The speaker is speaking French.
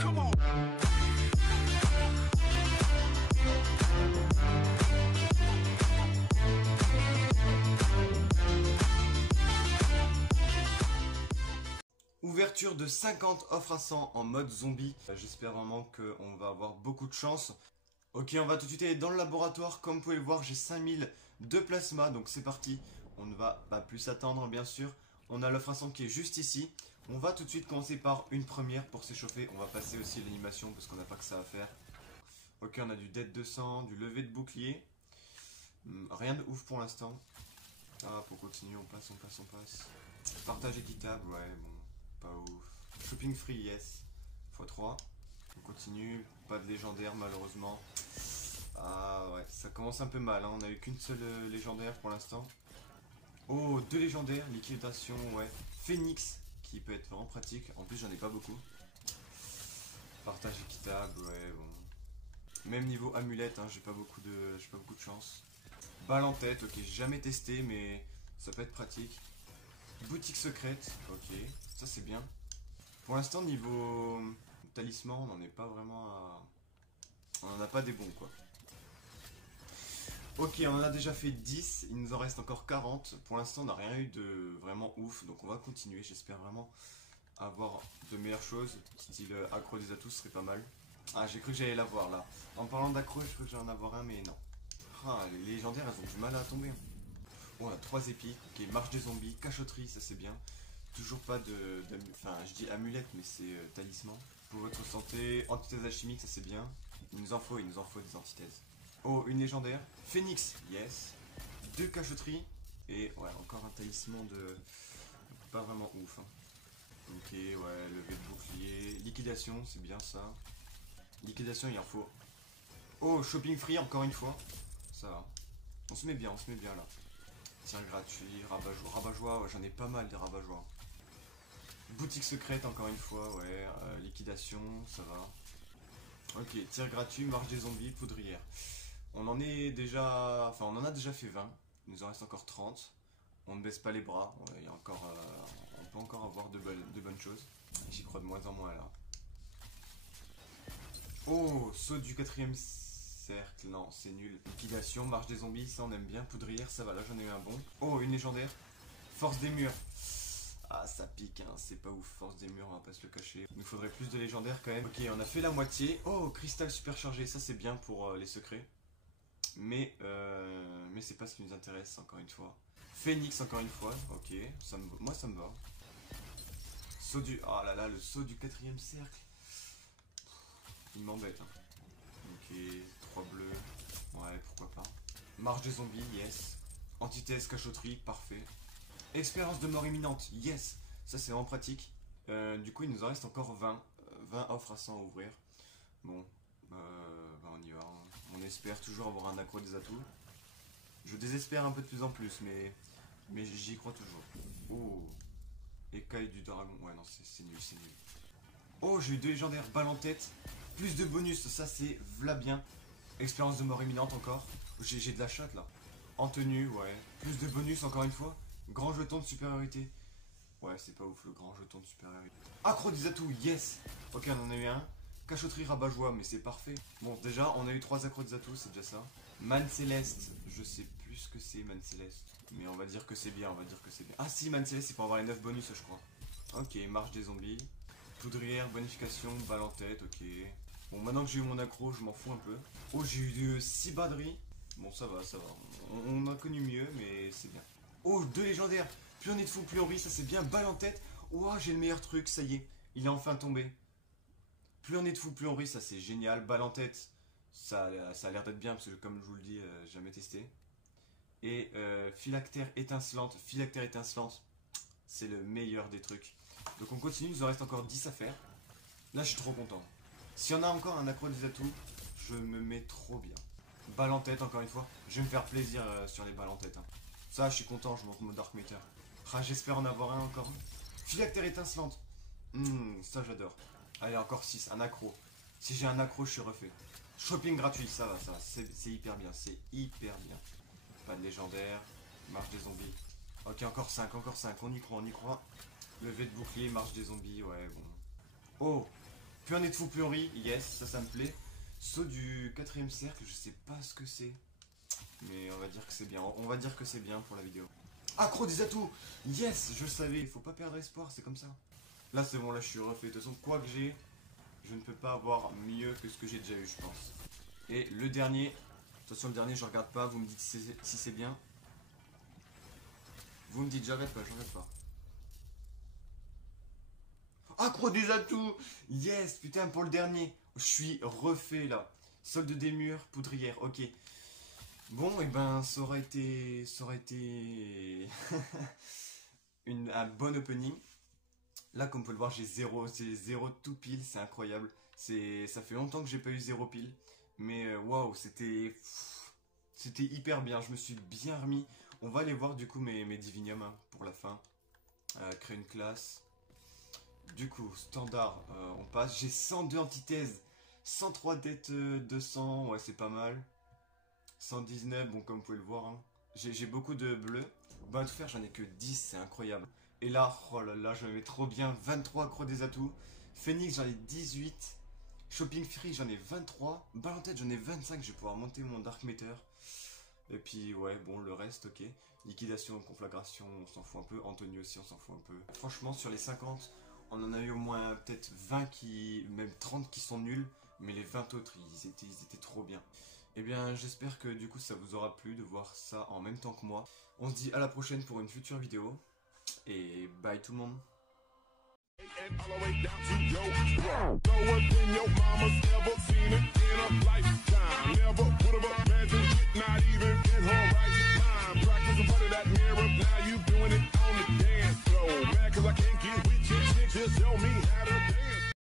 Come on. Ouverture de 50 offres à 100 en mode zombie. J'espère vraiment qu'on va avoir beaucoup de chance. Ok, on va tout de suite aller dans le laboratoire. Comme vous pouvez le voir, j'ai 5000 de plasma, donc c'est parti. On ne va pas plus attendre, bien sûr. On a l'offre à 100 qui est juste ici. On va tout de suite commencer par une première pour s'échauffer. On va passer aussi l'animation parce qu'on n'a pas que ça à faire. Ok, on a du dead 200, du lever de bouclier. Rien de ouf pour l'instant. Ah, pour continuer, on passe. Partage équitable, ouais, bon, pas ouf. Shopping free, yes. x3. On continue, pas de légendaire malheureusement. Ah ouais, ça commence un peu mal, hein. On a eu qu'une seule légendaire pour l'instant. Oh, 2 légendaires, liquidation, ouais. Phoenix, qui peut être vraiment pratique. En plus, j'en ai pas beaucoup. Partage équitable, ouais, bon. Même niveau amulette, hein, j'ai pas beaucoup de chance. Balle en tête, ok, j'ai jamais testé, mais ça peut être pratique. Boutique secrète, ok, ça c'est bien. Pour l'instant, niveau talisman, on n'en est pas vraiment à... On n'en a pas des bons, quoi. Ok, on en a déjà fait 10, il nous en reste encore 40. Pour l'instant, on n'a rien eu de vraiment ouf, donc on va continuer. J'espère vraiment avoir de meilleures choses. Style accro des atouts serait pas mal. Ah, j'ai cru que j'allais l'avoir là. En parlant d'accro, je crois que j'allais en avoir un, mais non. Ah, les légendaires, elles ont du mal à tomber. Bon, on a 3 épiques. Ok, marche des zombies, cachotterie, ça c'est bien. Toujours pas de... Enfin, je dis amulette, mais c'est talisman. Pour votre santé, antithèse alchimique, ça c'est bien. Il nous en faut des antithèses. Oh, une légendaire. Phoenix, yes. 2 cachotteries. Et ouais, encore un talisman de... Pas vraiment ouf. Hein. Ok, ouais, levé de bouclier. Liquidation, c'est bien ça. Liquidation, il en faut. Oh, shopping free, encore une fois. Ça va. On se met bien là. Tiens, gratuit, rabat-joie, ouais, j'en ai pas mal des rabat-joie. Boutique secrète, encore une fois, ouais. Liquidation, ça va. Ok, tir gratuit, marche des zombies, poudrière. On en est déjà... Enfin, on en a déjà fait 20. Il nous en reste encore 30. On ne baisse pas les bras. Ouais, il y a encore... on peut encore avoir de bonnes choses. J'y crois de moins en moins, là. Oh, saut du 4ème cercle. Non, c'est nul. Liquidation, marche des zombies, ça on aime bien. Poudrière, ça va. Là, j'en ai eu un bon. Oh, une légendaire. Force des murs. Ah, ça pique, hein, c'est pas ouf, force des murs, on va pas se le cacher. Il nous faudrait plus de légendaires quand même. Ok, on a fait la moitié. Oh, cristal superchargé, ça c'est bien pour les secrets. Mais c'est pas ce qui nous intéresse, encore une fois. Phoenix, encore une fois, ok, moi ça me va. Saut du... Oh là là, le saut du 4ème cercle. Il m'embête, hein. Ok, 3 bleus. Ouais, pourquoi pas. Marche des zombies, yes. Antithèse, cachotterie, parfait. Expérience de mort imminente, yes. Ça c'est vraiment pratique. Du coup il nous en reste encore 20. 20 offres à 100 à ouvrir. Bon, on y va. On espère toujours avoir un accro des atouts. Je désespère un peu de plus en plus, mais j'y crois toujours. Oh, écaille du dragon. Ouais non, c'est nul, c'est nul. Oh, j'ai eu 2 légendaires, balle en tête. Plus de bonus, ça c'est v'là bien. Expérience de mort imminente encore. J'ai de la chatte là. En tenue, ouais. Plus de bonus encore une fois. Grand jeton de supériorité. Ouais, c'est pas ouf le grand jeton de supériorité. Accro des atouts, yes. Ok, on en a eu un. Cachotterie rabat-joie, mais c'est parfait. Bon, déjà, on a eu 3 accros des atouts, c'est déjà ça. Man Céleste, je sais plus ce que c'est Man Céleste. Mais on va dire que c'est bien, Ah si, Man Céleste, c'est pour avoir les 9 bonus, je crois. Ok, marche des zombies. Poudrière, bonification, balle en tête, ok. Bon, maintenant que j'ai eu mon accro, je m'en fous un peu. Oh, j'ai eu 6 baderies. Bon, ça va. On a connu mieux, mais c'est bien. Oh, 2 légendaires. Plus on est de fou, plus on rit, ça c'est bien. Balle en tête. Ouah, j'ai le meilleur truc, ça y est. Il est enfin tombé. Plus on est de fou, plus on rit, ça c'est génial. Balle en tête, ça a l'air d'être bien, parce que comme je vous le dis, j'ai jamais testé. Et phylactère étincelante, c'est le meilleur des trucs. Donc on continue, il nous en reste encore 10 à faire. Là je suis trop content. Si on a encore un accro des atouts, je me mets trop bien. Balle en tête encore une fois. Je vais me faire plaisir sur les balles en tête. Hein. Ça je suis content, je monte mon Dark Meter. Ah, j'espère en avoir un encore. Phylactère étincelante. Ça j'adore. Allez encore 6, un accro. Si j'ai un accro je suis refait. Shopping gratuit, ça va, c'est hyper bien, Pas de légendaire. Marche des zombies. Ok, encore 5, on y croit. Levé de bouclier, marche des zombies, ouais bon. Oh, Plus on est de fou, plus on rit. Yes, ça me plaît. Saut du 4ème cercle, je sais pas ce que c'est. Mais on va dire que c'est bien. On va dire que c'est bien pour la vidéo. Accro des atouts. Yes, je le savais. Il faut pas perdre espoir, c'est comme ça. Là c'est bon, là je suis refait. De toute façon, quoi que j'ai, je ne peux pas avoir mieux que ce que j'ai déjà eu, je pense. Et le dernier. Attention, le dernier, je regarde pas. Vous me dites si c'est bien. Vous me dites j'arrête pas, j'arrête pas. Accro des atouts. Yes, putain, pour le dernier. Je suis refait là. Solde des murs, poudrière, ok. Bon, et ben ça aurait été un bon opening. Là, comme vous pouvez le voir, j'ai 0 tout pile, c'est incroyable. Ça fait longtemps que j'ai pas eu 0 pile. Mais waouh, c'était hyper bien, je me suis bien remis. On va aller voir du coup mes diviniums hein, pour la fin. Créer une classe. Du coup, standard, on passe. J'ai 102 antithèses, 103 dettes 200, ouais c'est pas mal. 119, bon comme vous pouvez le voir, hein. J'ai beaucoup de bleus. Bah tout faire, j'en ai que 10, c'est incroyable. Et là, oh là là, je me mets trop bien. 23 accro des atouts. Phoenix, j'en ai 18. Shopping Free, j'en ai 23. Balle en tête, j'en ai 25. Je vais pouvoir monter mon Dark Meter. Et puis, ouais, bon, le reste, ok. Liquidation, conflagration, on s'en fout un peu. Anthony aussi, on s'en fout un peu. Franchement, sur les 50, on en a eu au moins peut-être 20 même 30 qui sont nuls. Mais les 20 autres, ils étaient trop bien. Eh bien, j'espère que du coup, ça vous aura plu de voir ça en même temps que moi. On se dit à la prochaine pour une future vidéo. Et bye tout le monde. And all the way down to your bro. Lower than your mama's ever seen it in a lifetime. Never would have imagined it, not even in her right mind. Practice in front of that mirror, now you doing it on the dance floor. Mad cause I can't get with you, just show me how to